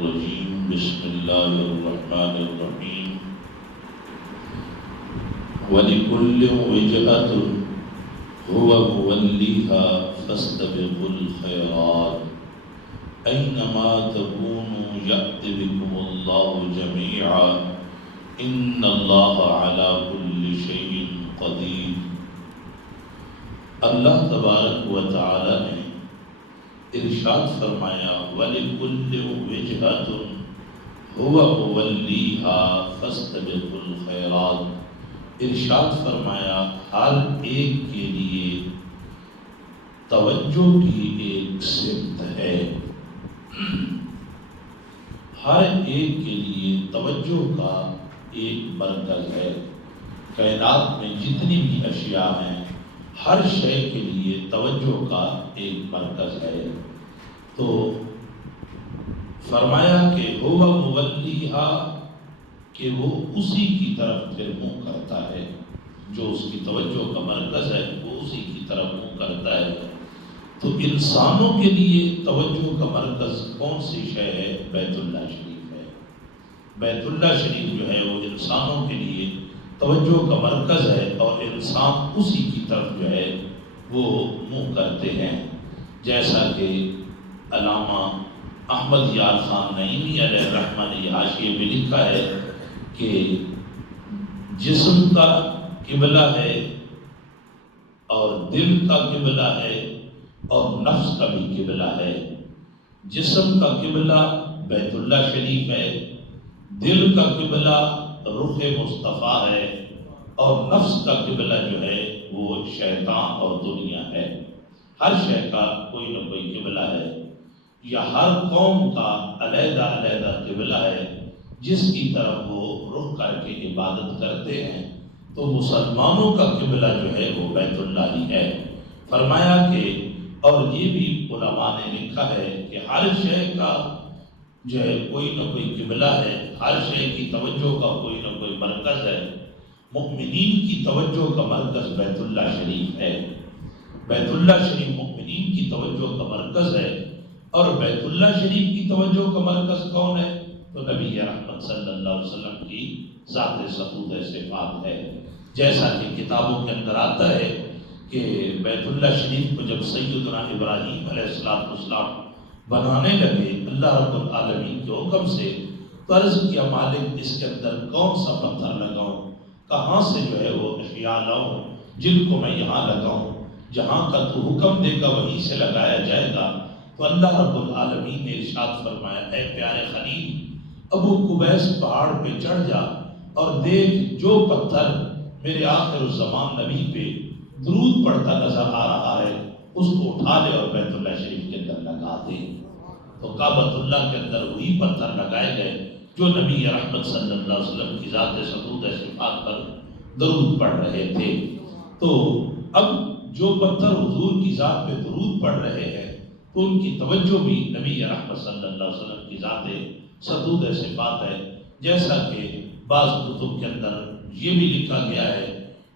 الرجيم بسم الله الرحمن الرحيم ولكل وجهة هو موليها فاستبقوا الخيرات أينما تكونوا يأت بكم الله جميعا إن الله على كل شيء قدير۔ اللہ تبارک و تعالی نے ارشاد فرمایا وَلِكُلِّ وِجْهَةٌ هُوَ مُوَلِّيهَا فَاسْتَبِقُوا الْخَيْرَاتِ، ارشاد فرمایا ہر ایک کے لیے توجہ کی ایک سمت ہے، ہر ایک کے لیے توجہ کا ایک مرکز ہے۔ کائنات میں جتنی بھی اشیاء ہیں ہر شے کے لیے توجہ کا ایک مرکز ہے۔ تو فرمایا کہ ہوا مولیہا، کہ وہ اسی کی طرف پھر منہ کرتا ہے، جو اس کی توجہ کا مرکز ہے وہ اسی کی طرف منہ کرتا ہے۔ تو انسانوں کے لیے توجہ کا مرکز کون سی شے ہے؟ بیت اللہ شریف ہے۔ بیت اللہ شریف جو ہے وہ انسانوں کے لیے توجہ کا مرکز ہے، اور انسان اسی کی طرف جو ہے وہ منہ کرتے ہیں۔ جیسا کہ علامہ احمد یار خان نعیمی علیہ الرحمہ نے یہ حاشیے میں لکھا ہے کہ جسم کا قبلہ ہے اور دل کا قبلہ ہے اور نفس کا بھی قبلہ ہے۔ جسم کا قبلہ بیت اللہ شریف ہے، دل کا قبلہ رخ مصطفیٰ ہے، اور نفس کا قبلہ جو ہے وہ شیطان اور دنیا ہے۔ ہر شے کا کوئی نہ کوئی قبلہ ہے، یا ہر قوم کا علیحدہ علیحدہ قبلہ ہے جس کی طرف وہ رخ کر کے عبادت کرتے ہیں۔ تو مسلمانوں کا قبلہ جو ہے وہ بیت اللہ ہی ہے۔ فرمایا کہ اور یہ بھی علماء نے لکھا ہے کہ ہر شے کا جو ہے کوئی نہ کوئی قبلہ ہے، ہر شے کی توجہ کا کوئی نہ کوئی مرکز ہے۔ مؤمنین کی توجہ کا مرکز بیت اللہ شریف ہے، بیت اللہ شریف مؤمنین کی توجہ کا مرکز ہے۔ اور بیت اللہ شریف کی توجہ کا مرکز کون ہے؟ تو نبی رحمت صلی اللہ علیہ وسلم کی ذات ثبوت صفات ہے۔ جیسا کہ کتابوں کے اندر آتا ہے کہ بیت اللہ شریف کو جب سیدنا ابراہیم علیہ السلام بنانے لگے اللہ رب العالمین کے حکم سے، تو عرض کیا مالک اس کے اندر کون سا پتھر لگاؤں، کہاں سے جو ہے وہ اشیاء لاؤں جن کو میں یہاں لگاؤں، جہاں کا تو حکم دے گا وہیں سے لگایا جائے گا۔ تو اللہ رب العالمین نے ارشاد فرمایا اے پیارے خلیل، ابو قبیس پہاڑ پہ چڑھ جا اور دیکھ جو پتھر میرے آخر الزمان نبی پہ درود پڑھتا نظر آ رہا ہے اس کو اٹھا لے اور بیت اللہ شریف کے اندر لگا دے۔ تو کعبۃ اللہ کے اندر وہی پتھر لگائے گئے جو نبی رحمت صلی اللہ علیہ وسلم کی ذات ثبوت صفات پر درود پڑھ رہے تھے۔ تو اب جو پتھر حضور کی ذات پہ درود پڑھ رہے ہیں تو ان کی توجہ بھی نبی رحمت صلی اللہ علیہ وسلم کی ذات ثبوت صفات ہے۔ جیسا کہ بعض کتب کے اندر یہ بھی لکھا گیا ہے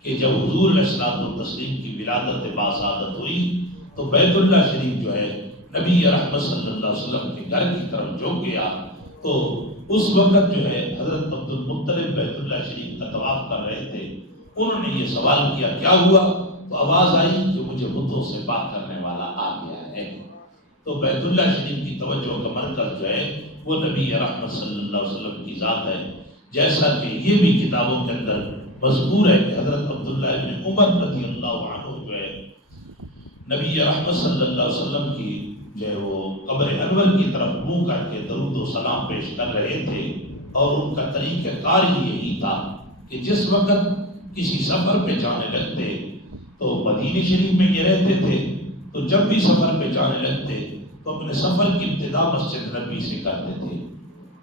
کہ جب حضور علیہ السلام کی ولادت باسعادت ہوئی تو بیت اللہ شریف جو ہے نبی رحمت صلی اللہ علیہ وسلم کے گھر کی طرف جو گیا تو اس وقت جو ہے حضرت عبد المطلب بیت اللہ شریف کا طواف کر رہے تھے۔ انہوں نے یہ سوال کیا کیا ہوا؟ تو آواز آئی کہ مجھے بتوں سے پاک کرنے والا آ گیا ہے۔ تو بیت اللہ شریف کی توجہ کا مرکز جو ہے وہ نبی رحمت صلی اللہ علیہ وسلم کی ذات ہے۔ جیسا کہ یہ بھی کتابوں کے اندر مذکور ہے کہ حضرت عبداللہ ابن عمر رضی اللہ عنہ جو ہے نبی رحمت صلی اللہ علیہ وسلم کی جو ہے وہ قبر انور کی طرف منہ کر کے درود و سلام پیش کر رہے تھے، اور ان کا طریقہ کار یہی تھا کہ جس وقت کسی سفر پہ جانے لگتے تو مدینہ شریف میں یہ رہتے تھے، تو جب بھی سفر پہ جانے لگتے تو اپنے سفر کی ابتدا مسجد نبوی سے کرتے تھے۔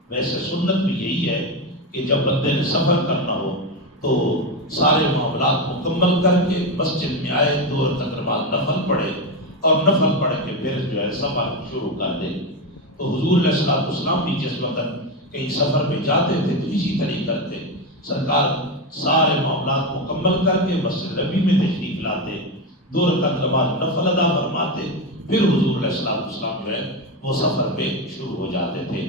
ویسے سنت بھی یہی ہے کہ جب بندے نے سفر کرنا ہو تو سارے معاملات مکمل کر کے مسجد میں آئے، 2 رکعت نماز نفل پڑھے اور نفل پڑھ کے پھر جو ہے سفر شروع کر دے۔ تو حضور علیہ السلام بھی جس وقت کہیں سفر پہ جاتے تھے تو اسی طریقے کرتے، سرکار سارے معاملات مکمل کر کے مسجد نبی میں تشریف لاتے، 2 رکعت نماز نفل ادا فرماتے، پھر حضور علیہ السلام جو ہے وہ سفر پہ شروع ہو جاتے تھے۔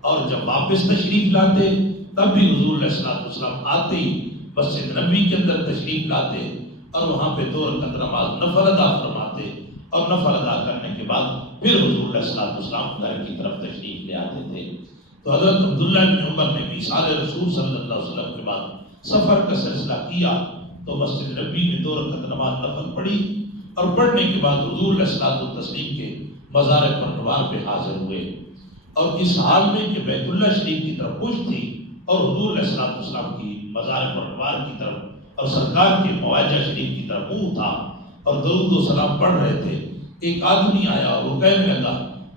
اور جب واپس تشریف لاتے تب بھی حضور علیہ السلام آتے ہی مسجد نبوی کے اندر تشریف لاتے اور وہاں پہ 2 رکعت نماز نفل ادا فرماتے اور نفل ادا کرنے کے بعد پھر حضور علیہ السلام گھر کی طرف تشریف لے آتے تھے۔ تو حضرت عبداللہ بن عمر نے بھی سال رسول صلی اللہ علیہ وسلم کے بعد سفر کا سلسلہ کیا تو مسجد نبوی میں 2 رکعت نماز نفل پڑھی اور پڑھنے کے بعد حضور علیہ السلام کے مزار پرنوار پہ حاضر ہوئے، اور اس حال میں کہ بیت اللہ شریف کی طرف پشت تھی اور حضور علیہ السلام کی مزار پرنوار کی طرف اور سرکار کے معاوضہ شریف کی طرف منہ تھا اور درود و سلام پڑھ رہے تھے۔ ایک آدمی آیا اور وہ کہنے لگا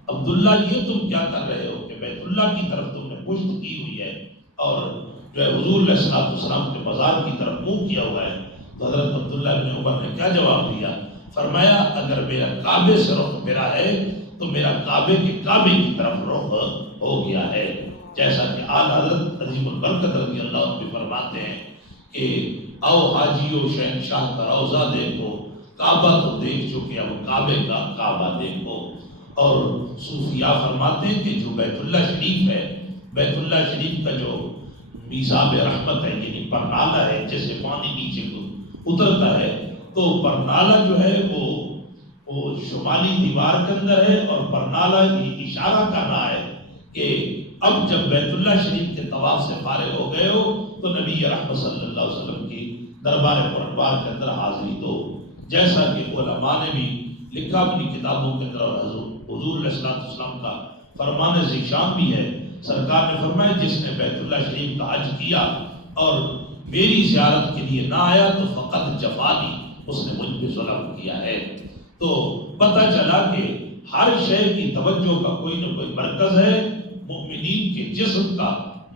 عبداللہ یہ تم کیا کر رہے ہو کہ بیت اللہ کی طرف تم نے پشت کی ہوئی ہے اور جو ہے حضور علیہ السلام کے مزار کی طرف منہ کیا ہوا ہے؟ تو حضرت عبداللہ بن عمر نے کیا جواب دیا؟ فرمایا اگر میرا کعبے سے رخ پھرا ہے تو میرا کعبے کی طرف رخ ہو گیا ہے، جیسا کہ آل حضرت عظیم البرکت رضی اللہ عنہ فرماتے ہیں کہ آؤ حاجیو شہنشاہ کا روضہ دیکھو، کعبہ تو دیکھ چکے اب کعبے کا کعبہ دیکھو۔ اور صوفیاء فرماتے ہیں کہ جو بیت اللہ شریف ہے، بیت اللہ شریف کا جو میزاب رحمت ہے یعنی پرنالہ ہے، جیسے پانی نیچے کو اترتا ہے تو پرنالہ جو ہے وہ شمالی دیوار کے اندر ہے، اور پرنالہ یہ اشارہ کرنا ہے کہ اب جب بیت اللہ شریف کے طواف سے فارغ ہو گئے ہو تو نبی رحمت صلی اللہ علیہ وسلم کی دربار پرنوار کے اندر حاضری دو، جیسا کہ علماء نے بھی لکھا اپنی کتابوں کے اندر۔ حضور علیہ السلام کا فرمان ذیشان بھی ہے، سرکار نے فرمایا جس نے بیت اللہ شریف کا حج کیا اور میری زیارت کے لیے نہ آیا تو فقط جفانی، اس نے مجھ پہ ظلم کیا ہے۔ تو پتہ چلا کہ ہر شے کی توجہ کا کوئی نہ کوئی مرکز ہے، مومنین کے جسم کا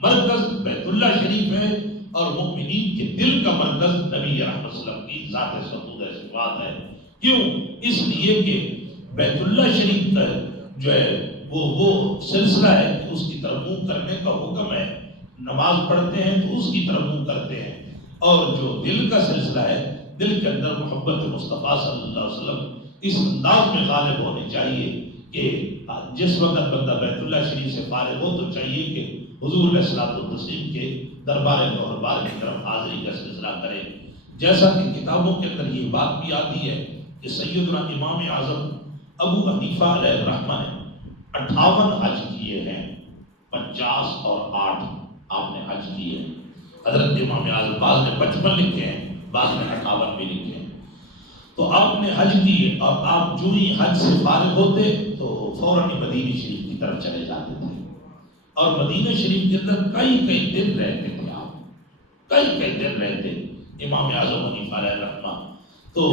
مرکز بیت اللہ شریف ہے اور مومنین کے دل کا مرکز نبی رحمت صلی اللہ علیہ وسلم کی ذات سمود صفات ہے۔ کیوں؟ اس لیے کہ بیت اللہ شریف کا جو ہے وہ سلسلہ ہے کہ اس کی طرف منہ کرنے کا حکم ہے، نماز پڑھتے ہیں تو اس کی طرف منہ کرتے ہیں، اور جو دل کا سلسلہ ہے دل کے اندر محبت مصطفیٰ صلی اللہ علیہ وسلم اس انداز میں غالب ہونے چاہیے کہ جس وقت بندہ بیت اللہ شریف سے فارغ ہو تو چاہیے کہ حضور علیہ السلام کے دربار کی طرف حاضری کا سلسلہ کرے۔ جیسا کہ کتابوں کے اندر یہ بات بھی آتی ہے کہ سیدنا امام اعظم ابو حنیفہ علیہ الرحمہ نے 58 حج کیے ہیں، 50 اور 8 آپ نے حج کیے ہیں۔ حضرت امام اعظم بعض نے 55 لکھے ہیں، بعض نے 58 بھی لکھے ہیں۔ تو آپ نے حج کیے اور آپ جو ہی حج سے فارغ ہوتے تو فوراً مدینہ شریف کی طرف چلے جاتے تھے، اور مدینہ شریف کے اندر کئی دن رہتے تھے آپ، کئی دن رہتے امام اعظم حنیفہ علیہ الرحمہ۔ تو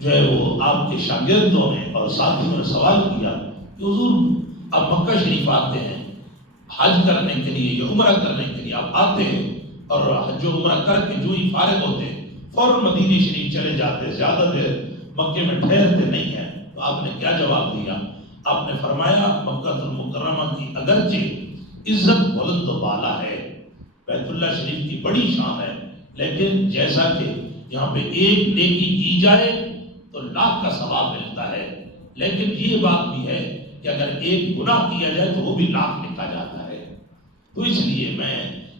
جو ہے وہ آپ کے شاگردوں نے اور ساتھیوں نے سوال کیا کہ حضور آپ مکہ شریف آتے ہیں حج کرنے کے لیے یا عمرہ کرنے کے لیے، آپ آتے ہیں اور حج و عمرہ کر کے جو ہی فارغ ہوتے ہیں فوراً مدینہ شریف چلے جاتے، زیادہ دیر مکے میں ٹھہرتے نہیں ہیں۔ تو آپ نے کیا جواب دیا؟ آپ نے فرمایا مکہ المکرمہ کی اگرچہ عزت بلند و بالا ہے، بیت اللہ شریف کی بڑی شان ہے، لیکن جیسا کہ یہاں پہ ایک نیکی کی جائے تو لاکھ کا ثواب ملتا ہے، لیکن یہ بات بھی ہے کہ اگر ایک گناہ کیا جائے تو وہ بھی لاکھ لکھا جاتا ہے۔ تو اس لیے میں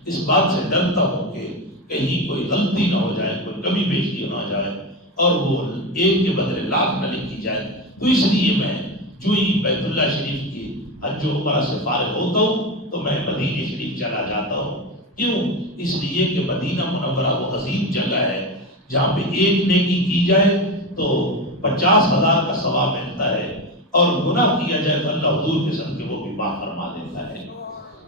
اس بات سے ڈرتا ہوں کہ کہیں کوئی غلطی نہ ہو جائے، کوئی کمی بیشی نہ ہو جائے اور وہ ایک کے بدلے لاکھ نہ لکھی جائے۔ تو اس لیے میں جو ہی بیت اللہ شریف کی حج و عمرہ سے فارغ ہوتا ہوں تو میں مدینہ شریف چلا جاتا ہوں۔ کیوں؟ اس لیے کہ مدینہ منورہ وہ عظیم جگہ ہے جہاں پہ ایک نیکی کی جائے تو 50,000 کا ثواب ملتا ہے، اور گناہ کیا جائے تو اللہ حضور کے سن کے وہ بھی معاف فرما دیتا ہے۔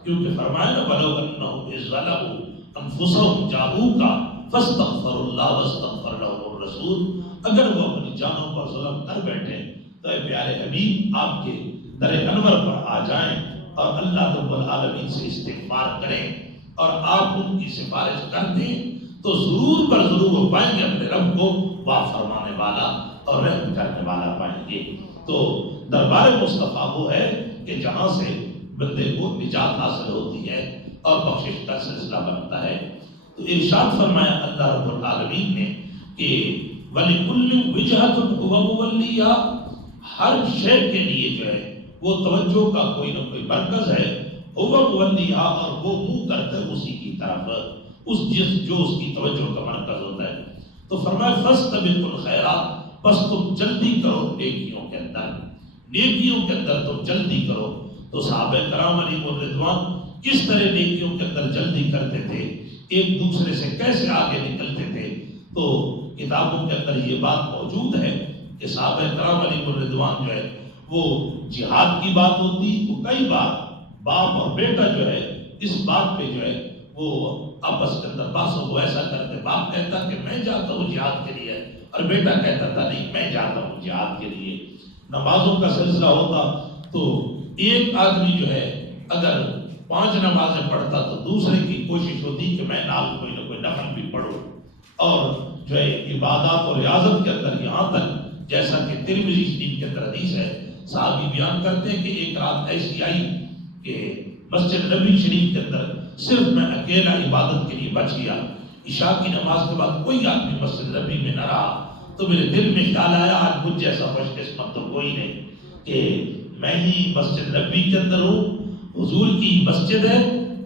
کیونکہ فرمایا نا وَلَوْ أَنَّهُمْ إِذْ ظَلَمُوا أَنفُسَهُمْ جَاءُوكَ فَاسْتَغْفَرُوا اللَّهَ وَاسْتَغْفَرَ لَهُمُ الرَّسُولُ، اگر وہ اپنی جانوں پر ظلم کر بیٹھے تو اے پیارے حبیب آپ کے در انور پر آ جائیں اور اللہ رب العالمین سے استغفار کریں اور آپ ان کی سفارش کر دیں تو ضرور پر ضرور وہ پائیں گے اپنے رب کو معاف فرمانے والا اور رحم کرنے والا پائیں گے۔ تو دربار مصطفیٰ وہ ہے کہ جہاں سے بندے کو نجات حاصل ہوتی ہے اور بخشش کا سلسلہ بنتا ہے۔ تو ارشاد فرمایا اللہ رب العالمین نے کہ وَلِكُلِّ وِجْهَةٌ هُوَ مُوَلِّيهَا، ہر شے کے لیے جو ہے وہ توجہ کا کوئی نہ کوئی مرکز ہے ہوا مولیہا، اور وہ منہ کرتا ہے اسی کی طرف جو اس کی توجہ کا مرکز ہوتا ہے۔ تو فرمایا فاستبقوا الخیرات، بس تم جلدی کرو نیکیوں کے اندر، نیکیوں کے اندر تم جلدی کرو۔ تو صحابہ کرام علیہم الرضوان کس طرح نیکیوں کے اندر جلدی کرتے تھے، ایک دوسرے سے کیسے آگے نکلتے تھے، تو کتابوں کے اندر یہ بات موجود ہے کہ صحابہ کرام علیہم الرضوان جو ہے وہ جہاد کی بات ہوتی تو کئی بار باپ اور بیٹا جو ہے اس بات پہ جو ہے وہ آپس کے اندر بحثوں کو ایسا کرتے، باپ کہتا کہ میں جاتا ہوں جہاد کے لیے، اور بیٹا کہتا تھا نہیں میں جاتا ہوں جہاد کے لیے۔ نمازوں کا سلسلہ ہوتا تو ایک آدمی جو ہے اگر 5 نمازیں پڑھتا تو دوسرے کی کوشش ہوتی کہ میں نال کوئی نہ کوئی نفل بھی پڑھوں۔ اور جو ہے عبادات اور ریاضت کے اندر یہاں تک جیسا کہ ترمذی شریف کے اندر حدیث ہے، صحابی بیان کرتے ہیں کہ ایک رات ایسی آئی کہ مسجد نبی شریف کے اندر صرف میں اکیلا عبادت کے لیے بچ گیا، عشاء کی نماز کے بعد کوئی آدمی مسجد نبی میں نہ رہا، تو میرے دل میں خیال آیا آج مجھ جیسا خوش قسمت تو کوئی نہیں کہ میں ہی مسجد نبی کے اندر ہوں، حضور کی مسجد ہے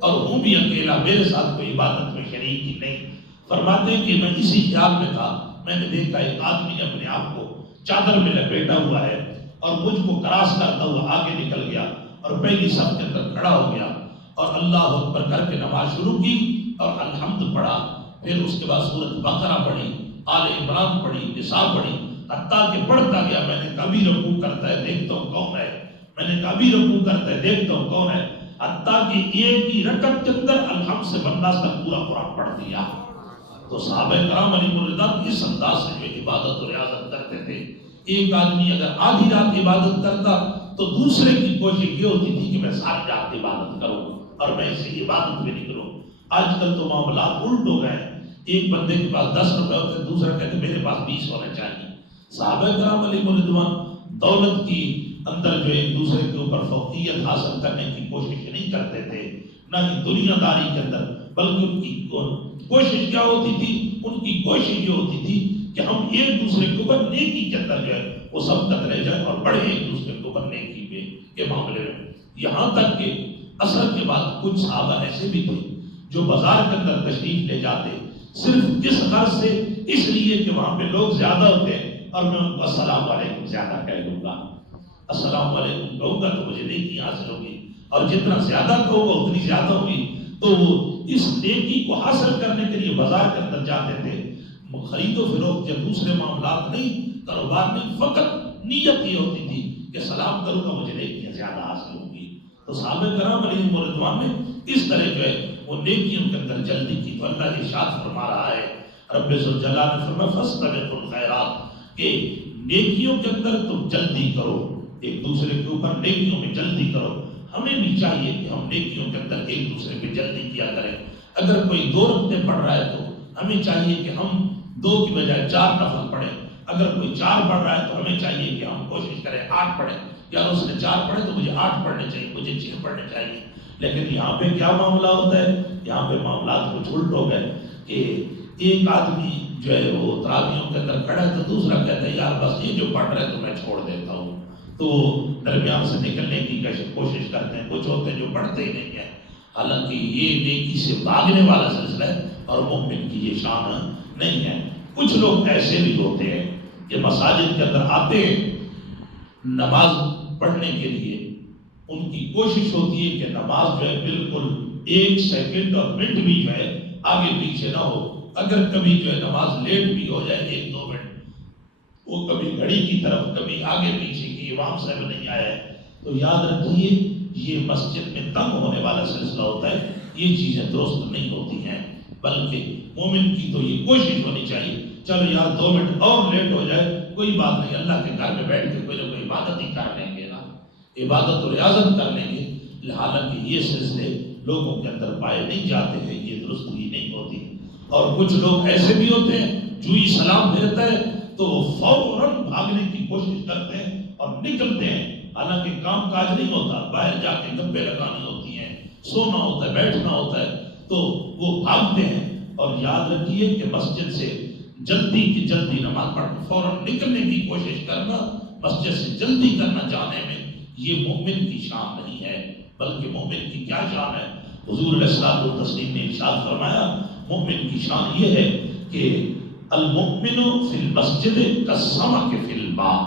اور ہوں بھی اکیلا، میرے ساتھ کوئی عبادت میں شریک ہی نہیں۔ فرماتے ہیں کہ میں اسی خیال میں تھا، میں نے دیکھا ایک آدمی نے اپنے آپ کو چادر میں لپیٹا ہوا ہے اور مجھ کو کراس کرتا ہوا آگے نکل گیا اور پہلی صف کے اندر کھڑا ہو گیا اور اللہ اکبر کر کے نماز شروع کی اور الحمد پڑھا، پھر اس کے بعد سورۃ بقرہ پڑھی، آل عمران پڑھی، نساء پڑھی، حتیٰ کہ پڑھتا گیا۔ میں نے کبھی رکوع کرتا ہے دیکھتا ہوں کون ہے، میں نے کبھی رکوع کرتا ہے دیکھتا ہوں کون ہے، حتیٰ کہ ایک ہی رکعت کے اندر الحمد سے بناس تک پورا قرآن پڑھ دیا۔ تو صحابہ کرام علیہم الرضوان اس انداز سے جو عبادت و ریاضت کرتے تھے۔ ایک آدمی اگر آدھی رات عبادت کرتا تو دوسرے کی کوشش یہ ہوتی تھی کہ میں ساری رات عبادت کروں اور میں اسی عبادت میں نکلوں۔ آج کل تو معاملات الٹ ہو گئے ہیں، ایک بندے کے پاس 10 روپے ہوتے ہیں، دوسرا کہتے میرے پاس 20 ہونے چاہیے۔ صحابہ کرام علیہم الرضوان دولت کی اندر جو ایک دوسرے کے اوپر فوقیت حاصل کرنے کی کوشش نہیں کرتے تھے، نہ ہی دنیا داری کے اندر، بلکہ ان کی کوشش کیا ہوتی تھی، ان کی کوشش یہ ہوتی تھی کہ ہم ایک دوسرے کے اوپر نیکی کے اندر جو ہے وہ سبقت رہ جائیں اور بڑھے ایک دوسرے کے اوپر نیکی کے معاملے میں۔ یہاں تک کہ عصر کے بعد کچھ صحابہ ایسے بھی تھے جو بازار کے اندر تشریف لے جاتے صرف کس غرض سے، اس لیے کہ وہاں پہ لوگ زیادہ ہوتے ہیں اور میں ان کو السلام علیکم زیادہ کہہ دوں گا، السلام علیکم کہوں گا تو مجھے نیکی حاصل ہوگی، اور جتنا زیادہ کہوں گا اتنی زیادہ ہوگی۔ تو وہ اس نیکی کو حاصل کرنے کے لیے بازار کے اندر جاتے تھے۔ خرید و فروخت یا دوسرے معاملات نہیں، کاروبار نہیں، فقط نیت یہ ہوتی تھی کہ سلام کروں گا مجھے نیکیاں زیادہ حاصل ہوں گی۔ تو صحابہ کرام علیہم الرضوان نے اس طرح جو ہے وہ نیکیوں کے اندر جلدی کی۔ تو اللہ ارشاد فرما رہا ہے، رب ذوالجلال نے فرمایا فاستبقوا الخیرات، کہ نیکیوں کے اندر تم جلدی کرو، ایک دوسرے کے اوپر نیکیوں میں جلدی کرو۔ ہمیں بھی چاہیے کہ ہم نیکیوں کے اندر ایک دوسرے پہ جلدی کیا کریں۔ اگر کوئی 2 رکعتیں پڑھ رہا ہے تو ہمیں چاہیے کہ ہم 2 کی بجائے 4 نفل پڑھیں۔ اگر کوئی 4 پڑھ رہا ہے تو ہمیں چاہیے کہ ہم کوشش کریں 8 پڑھیں، یا اس نے 4 پڑھے تو مجھے 8 پڑھنے چاہیے، مجھے 6 پڑھنے چاہیے۔ لیکن یہاں پہ کیا معاملہ ہوتا ہے، یہاں پہ معاملات کچھ الٹ ہو گئے کہ ایک آدمی جو ہے وہ تراویحوں کے اندر کھڑا ہے تو دوسرا کہتا ہے یار بس یہ جو پڑھ رہے تو میں چھوڑ دیتا ہوں، تو درمیان سے نکلنے کی کوشش کرتے ہیں۔ کچھ ہوتے ہیں جو پڑھتے ہی نہیں ہیں، حالانکہ یہ نیکی سے بھاگنے والا سلسلہ ہے اور مومن کی یہ شان نہیں ہے۔ کچھ لوگ ایسے بھی ہوتے ہیں کہ مساجد کے اندر آتے ہیں نماز پڑھنے کے لیے، ان کی کوشش ہوتی ہے کہ نماز جو ہے بالکل 1 سیکنڈ اور منٹ بھی جو ہے آگے پیچھے نہ ہو۔ اگر کبھی جو ہے نماز لیٹ بھی ہو جائے 1-2 منٹ، وہ کبھی گھڑی کی طرف کبھی آگے پیچھے کی، امام صاحب نہیں آیا ہے، تو یاد رکھیے یہ مسجد میں تنگ ہونے والا سلسلہ ہوتا ہے، یہ چیزیں درست نہیں ہوتی ہیں۔ بلکہ مومن کی تو یہ کوشش ہونی چاہیے چلو یار 2 منٹ اور لیٹ ہو جائے کوئی بات نہیں، اللہ کے گھر میں بیٹھ کے کوئی نہ کوئی عبادت ہی کر لیں گے نا، عبادت و ریاضت کر لیں گے۔ حالانکہ یہ سلسلے لوگوں کے اندر پائے نہیں جاتے ہیں، یہ درستگی نہیں ہوتی۔ اور کچھ لوگ ایسے بھی ہوتے ہیں جو ہی سلام پھیرتا ہے تو وہ فوراً بھاگنے کی کوشش کرتے ہیں اور نکلتے ہیں، حالانکہ کام کاج نہیں ہوتا، باہر جا کے گپے لگانی ہوتی ہیں، سونا ہوتا ہے، بیٹھنا ہوتا ہے، تو وہ بھاگتے ہیں۔ اور یاد رکھیے کہ مسجد سے جلدی کی جلدی نماز پڑھ کے فوراً نکلنے کی کوشش کرنا، مسجد سے جلدی کرنا جانے میں، یہ مومن کی شان نہیں ہے۔ بلکہ مومن کی کیا شان ہے؟ حضور علیہ الصلوۃ والتسلیم نے ارشاد فرمایا مومن کی شان یہ ہے کہ المؤمن فی المسجد کالسمک فی الماء،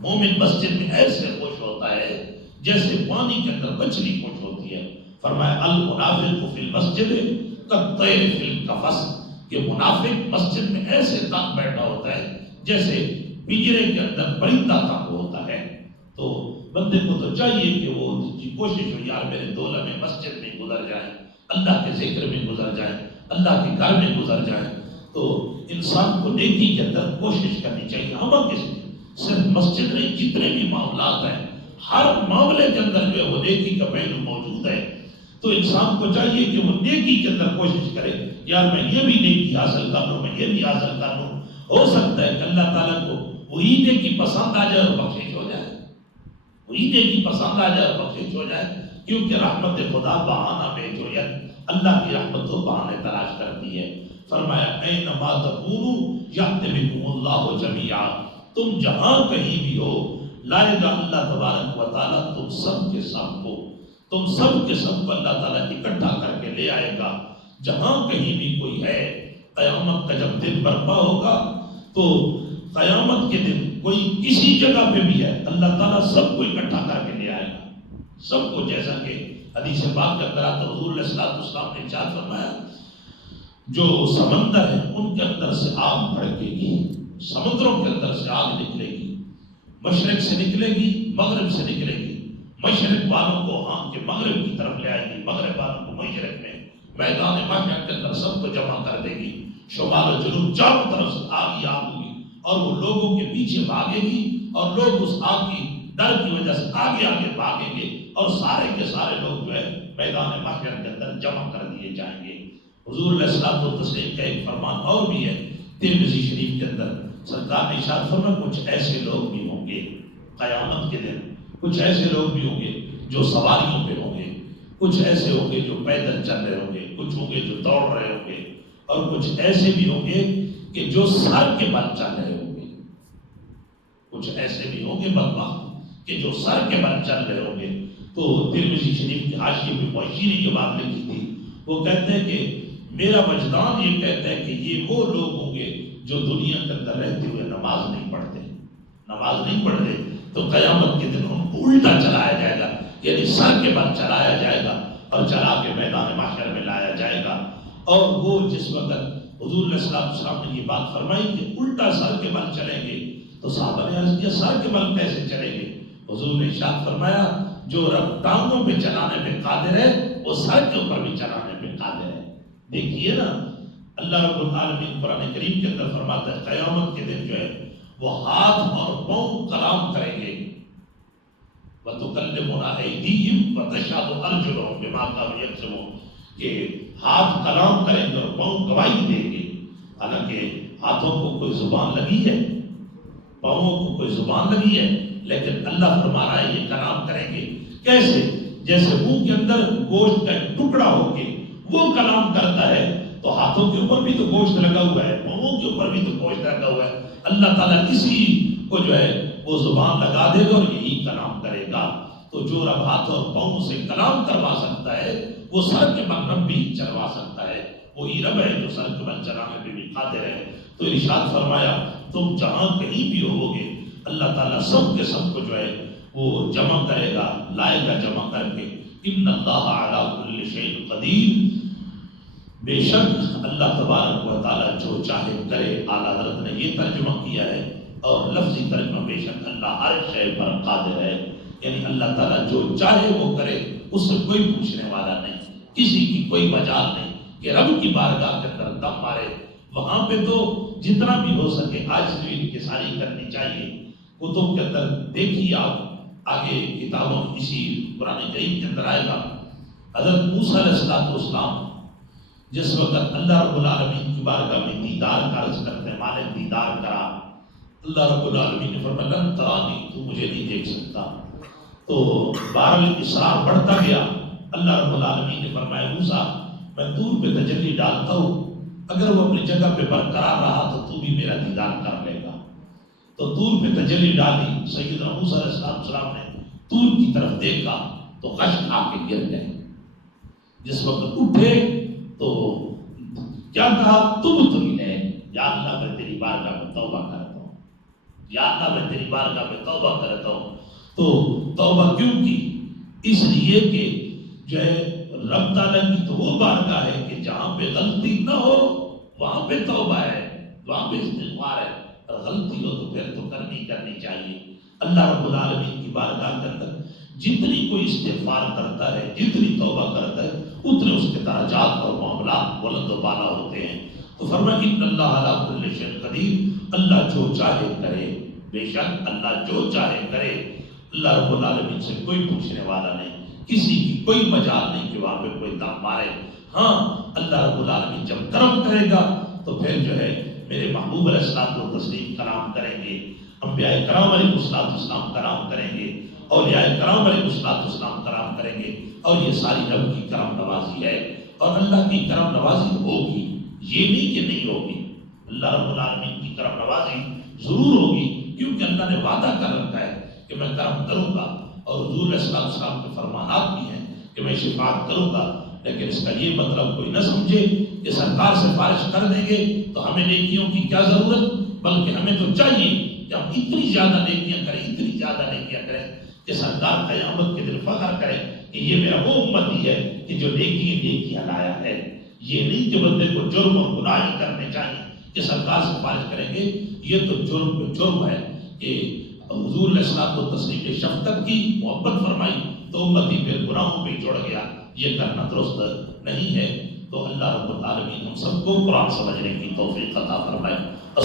مومن مسجد میں ایسے خوش ہوتا ہے جیسے پانی کے اندر مچھلی خوش ہوتی ہے۔ فرمایا المنافق فی المسجد کالطیر فی القفص، کہ منافق مسجد میں ایسے تنگ بیٹھا ہوتا ہے جیسے پنجرے کے اندر پرندہ تنگ ہوتا ہے۔ تو بندے کو تو چاہیے کہ وہ کوشش ہو یار میرے 2 لمحے مسجد میں گزر جائیں، اللہ کے ذکر میں گزر جائیں، اللہ کے گھر میں گزر جائیں۔ تو انسان کو نیکی کے اندر کوشش کرنی چاہیے۔ ہم صرف مسجد نہیں، جتنے بھی معاملات ہیں ہر معاملے کے اندر جو ہے وہ نیکی کا پہلو موجود ہے۔ تو انسان کو چاہیے کہ وہ نیکی کے اندر کوشش کرے، یار میں یہ بھی نیکی حاصل کر لوں، میں یہ بھی حاصل کر لوں۔ ہو سکتا ہے کہ اللہ تعالیٰ کو وہی نیکی پسند آ جائے اور بخشش ہو جائے، وہی نیکی پسند آ جائے اور بخشش ہو جائے، کیونکہ رحمت خدا بہانہ بیچویت، اللہ کی رحمت تو بہانے تلاش کرتی ہے۔ فرمایا اینما تکونوا یأت بکم اللہ جمیعا، تم جہاں کہیں بھی ہو لائے گا اللہ تبارک و تعالیٰ تم سب کے سب کو، تم سب کے سب کو اللہ تعالیٰ اکٹھا کر کے لے آئے گا۔ جہاں کہیں بھی کوئی ہے، قیامت کا جب دن برپا ہوگا تو قیامت کے دن کوئی کسی جگہ پہ بھی ہے، اللہ تعالیٰ سب کو اکٹھا کر کے لے آئے گا، سب کو۔ جیسا کہ حدیث پاک کا قرأ تو حضور علیہ الصلوۃ والسلام نے ارشاد فرمایا جو سمندر ہے ان کے اندر سے آگ بھڑکے گی، سمندروں کے اندر سے آگ نکلے گی، مشرق سے نکلے گی، مغرب سے نکلے گی، مشرق والوں کو ہاں کے مغرب کی طرف لے آئے گی، مغرب والوں کو مشرق میں، میدان محشر کے اندر سب کو جمع کر دے گی، شمال و جنوب چاروں طرف سے آگ ہی آگ ہوگی، اور وہ لوگوں کے پیچھے بھاگے گی، اور لوگ اس آگ کی ڈر کی وجہ سے آگے آگے بھاگیں گے، اور سارے کے سارے لوگ جو ہے میدان محشر کے اندر جمع کر دیے جائیں گے۔ حضور علیہ الصلوۃ والتسلیم کا ایک فرمان اور بھی ہے ترمذی شریف کے اندر، سرکار نے ارشاد فرمایا کچھ ایسے لوگ بھی ہوں گے قیامت کے دن، کچھ ایسے لوگ بھی ہوں گے جو سواریوں پہ ہوں گے، کچھ ایسے ہوں گے جو پیدل چل رہے ہوں گے، کچھ ہوں گے جو دوڑ رہے ہوں گے، اور کچھ ایسے بھی ہوں گے کہ جو سر کے بل چل رہے ہوں گے، کچھ ایسے بھی ہوں گے بدبخت کہ جو سر کے بل چل رہے ہوں گے۔ تو ترمذی شریف کے حاشیے میں موشی نے یہ بات لکھی تھی، وہ کہتے ہیں کہ میرا وجدان یہ کہتا ہے کہ یہ وہ لوگ ہوں گے جو دنیا کے اندر رہتے ہوئے نماز نہیں پڑھتے، تو قیامت کے دن ان کو الٹا چلایا جائے گا، یعنی سر کے بل چلایا جائے گا اور چلا کے میدان محشر میں لایا جائے گا۔ اور وہ جس وقت حضور علیہ السلام نے یہ بات فرمائی کہ الٹا سر کے بل چلیں گے، تو صحابہ نے عرض کیا سر کے بل کیسے چلیں گے؟ حضور نے ارشاد فرمایا جو رب ٹانگوں پہ چلانے پہ قادر ہے وہ سر کے اوپر بھی چلانے پہ قادر ہے۔ دیکھیے نا، اللہ رب العالمین قرآن کریم کے اندر فرماتا ہے قیامت کے دن جو ہے وہ ہاتھ اور پاؤں کلام کریں گے، وَتُكَلِّمُنَا أَيْدِيهِمْ وَتَشْهَدُ أَرْجُلُهُمْ بِمَا كَانُوا يَكْسِبُونَ، کہ ہاتھ کلام کریں گے اور پاؤں گواہی دیں گے۔ حالانکہ ہاتھوں کو کوئی زبان لگی ہے، پاؤں کو کوئی زبان لگی ہے، لیکن اللہ فرما رہا ہے یہ کلام کریں گے۔ کیسے؟ جیسے منہ کے اندر گوشت کا ایک ٹکڑا ہو کے وہ کلام کرتا ہے، تو ہاتھوں کے اوپر بھی تو گوشت لگا ہوا ہے، پاؤں کے اوپر بھی تو گوشت لگا ہوا ہے۔ اللہ تعالیٰ اسی کو جو ہے وہ زبان لگا دے گا اور یہی کلام کرے گا۔ تو جو رب ہاتھ اور پاؤں سے کلام کروا سکتا ہے وہ سر کے بل رب بھی چلوا سکتا ہے، وہی رب ہے جو سر کے بل چلانے پہ بھی قادر ہے۔ تو ارشاد فرمایا تم جہاں کہیں بھی ہو گے اللہ تعالیٰ سب کے سب کو جو ہے وہ جمع کرے گا، لائے گا جمع کر کے۔ ان اللہ علی کل شیء قدیر، بے شک اللہ تبارک و تعالیٰ جو چاہے کرے۔ اعلیٰ حضرت نے یہ ترجمہ کیا ہے، اور لفظی ترجمہ بے شک اللہ ہر شے پر قادر ہے، یعنی اللہ تعالیٰ جو چاہے وہ کرے، اس سے کوئی پوچھنے والا نہیں، کسی کی کوئی مجال نہیں کہ رب کی بارگاہ کے اندر دم مارے۔ وہاں پہ تو جتنا بھی ہو سکے آج بھی انکساری کرنی چاہیے۔ کتب کے اندر دیکھیے آپ، آگے کتابوں اسی قرآن کریم کے اندر آئے گا، حضرت موسیٰ علیہ السلام جس وقت اللہ رب العالمین کی بارگاہ میں دیدار کا عرض کرتے ہیں، مالک دیدار کرا، اللہ رب العالمین نے فرمایا لن ترانی، تو مجھے نہیں دیکھ سکتا۔ تو بہرحال اصرار بڑھتا گیا، اللہ رب العالمین نے فرمایا موسیٰ میں طور پہ تجلی ڈالتا ہوں، اگر وہ اپنی جگہ پہ برقرار رہا تو بھی میرا دیدار کر لے گا۔ تو طور پہ تجلی ڈالی، سیدنا موسیٰ علیہ السلام نے طور کی طرف دیکھا تو تو غش کھا کے گر گئے. جس وقت اٹھے تو کیا کہا؟ تم تو ہی یا اللہ میں تیری بارگاہ میں توبہ کرتا ہوں، یا اللہ میں تیری بارگاہ میں توبہ کرتا ہوں. تو توبہ کیوں کی؟ اس لیے کہ جو ہے رب تعالیٰ کی تو وہ بارگاہ ہے کہ جہاں پہ غلطی نہ ہو وہاں پہ توبہ ہے، وہاں پہ استغفار ہے. اور غلطی ہو تو پھر تو کرنی چاہیے. اللہ رب العالمین کی بارگاہ کے اندر جتنی کوئی استغفار کرتا ہے، جتنی توبہ کرتا ہے، اتنے اس کے درجات اور معاملات بلند و بالا ہوتے ہیں. تو فرمایا ان اللہ علی کل شیء قدیر، اللہ جو چاہے کرے، بے شک اللہ جو چاہے کرے. اللہ رب العالمین سے کوئی پوچھنے والا نہیں، کسی کی کوئی مجال نہیں کہ وہاں پہ کوئی دم مارے. ہاں اللہ رب العالمین جب کرم کرے گا تو پھر جو ہے میرے محبوب علیہ الصلوۃ والتسلیم کلام کریں گے، انبیاء کرام علیہ الصلوۃ والسلام کلام کریں گے، اولیاء کرام علیہ الصلوۃ والسلام کلام کریں گے. اور یہ ساری رب کی کرم نوازی ہے، اور اللہ کی کرم نوازی ہوگی، یہ نہیں کہ نہیں ہوگی. اللہ رب العالمین کی کرم نوازی ضرور ہوگی، کیونکہ اللہ نے وعدہ کر رکھا ہے کہ میں کرم کروں گا. اور حضور علیہ السلام کے فرمانات بھی ہیں کہ میں شفاعت کروں گا. لیکن اس کا یہ مطلب کوئی نہ سمجھے کہ سرکار سے سفارش کر دیں گے تو ہمیں نیکیوں کی کیا ضرورت، بلکہ ہمیں تو چاہیے کہ ہم اتنی زیادہ نیکیاں کریں، اتنی زیادہ نیکیاں کریں کہ سرکار قیامت کے دن فخر کرے کہ یہ میرا وہ امتی ہے کہ جو نیکیاں لایا ہے. یہ نہیں کہ بندے کو جرم اور گناہ کرنے چاہیے کہ سرکار سے سفارش کریں گے. یہ تو جرم ہے کہ حضور علیہ الصلوۃ والتسلیم نے شفقت کی، محبت فرمائی تو امتی پھر گناہوں پہ جڑ گیا. یہ کرنا درست نہیں ہے. تو اللہ رب العالمین ہم سب کو قرآن سمجھنے کی توفیق عطا فرمائے.